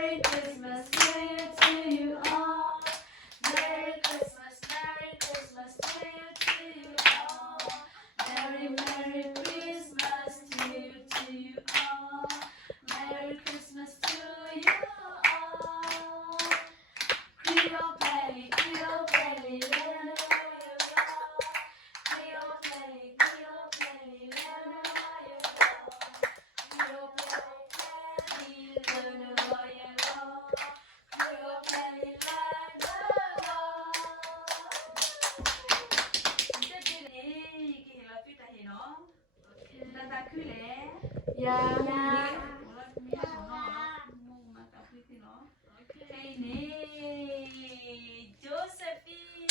Merry Christmas to you all. Merry Christmas to you all. Merry Christmas to you all. Merry Christmas to you all. Creole Pelly, let her know you go. Creole Pelly, let her know you go. Creole Pelly, let her know you go. Creole Pelly, let her know. Cái là phía tay thì nó ta ta cứ lẽ dạ Hey nè Josephine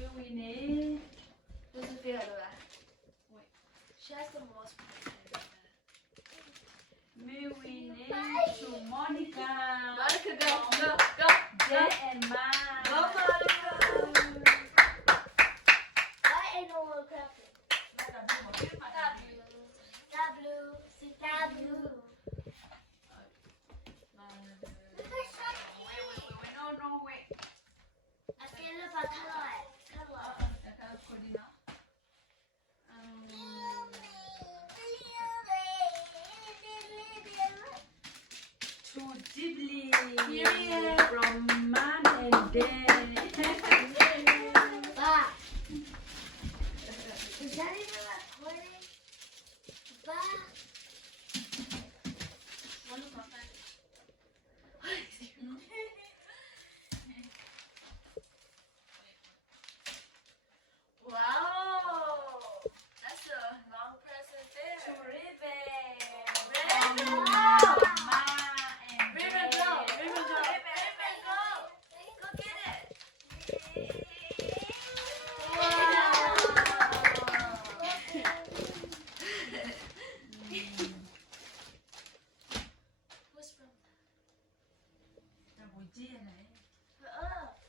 Louis nè Josephine ở đâu ạ? She has the most Louis nè to Monica Monica, go. Jet and Ma Go, Monica. Why ain't no one clapping? W. See W. No, wait. Aquele pra cá, To Ghibli Period. from Mom and Dad. Ba. Is that even recording? Ba. One of my friends. Wow. That's a long present there. To Ribbon. Ribbon. Ma and Ribbon, Dad. go. Ribbon, go. Ribbon, go. Go get it. Who's from Là buổi chia này. that?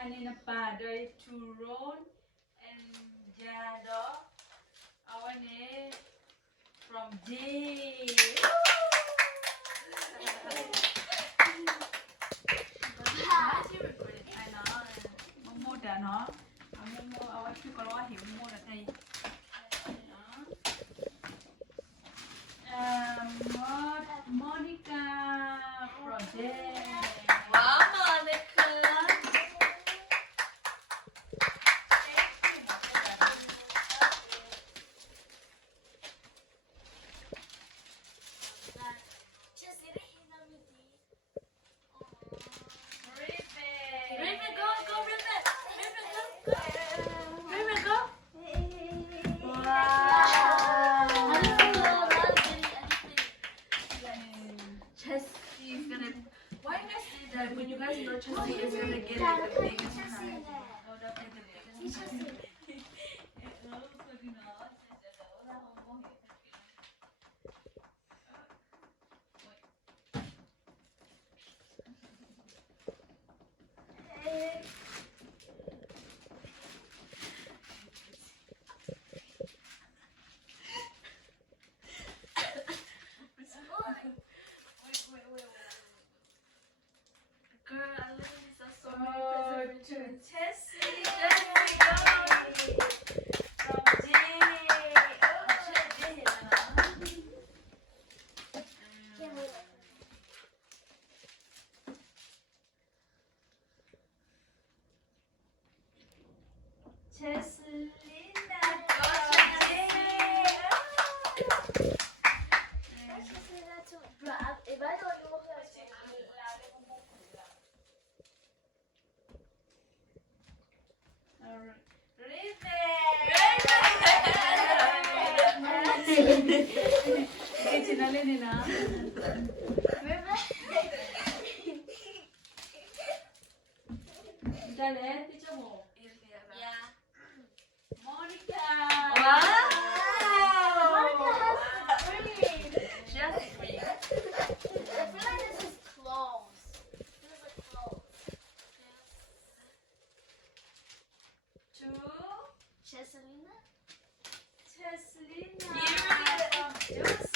Anh em bà đây to Ron and Jado. Our name from G. Ai nói Momo đã nó. Momo ở chưa có lo hiểu Momo là đây. Monica Project. Wow, Monica. Ribbon, go, Ribbon. Ribbon, go. Ribbon, go. Chelsea's gonna. Why did I say that when you guys know Chelsea is gonna get it the biggest prize? Oh, that'll be the biggest. Girl, I literally saw so many Oh, presents. to Chelsea. There we go. From Jay. Oh, shit, Jay. Cheslina. If I don't know what I'm saying, Cái chị nói lên này nào. Ra lên, tí cho một. yeah. Monica. Wow. Monica has three. She has three. I feel like this is clothes. This is like clothes. to Cheselina. Cheslina. Beautiful.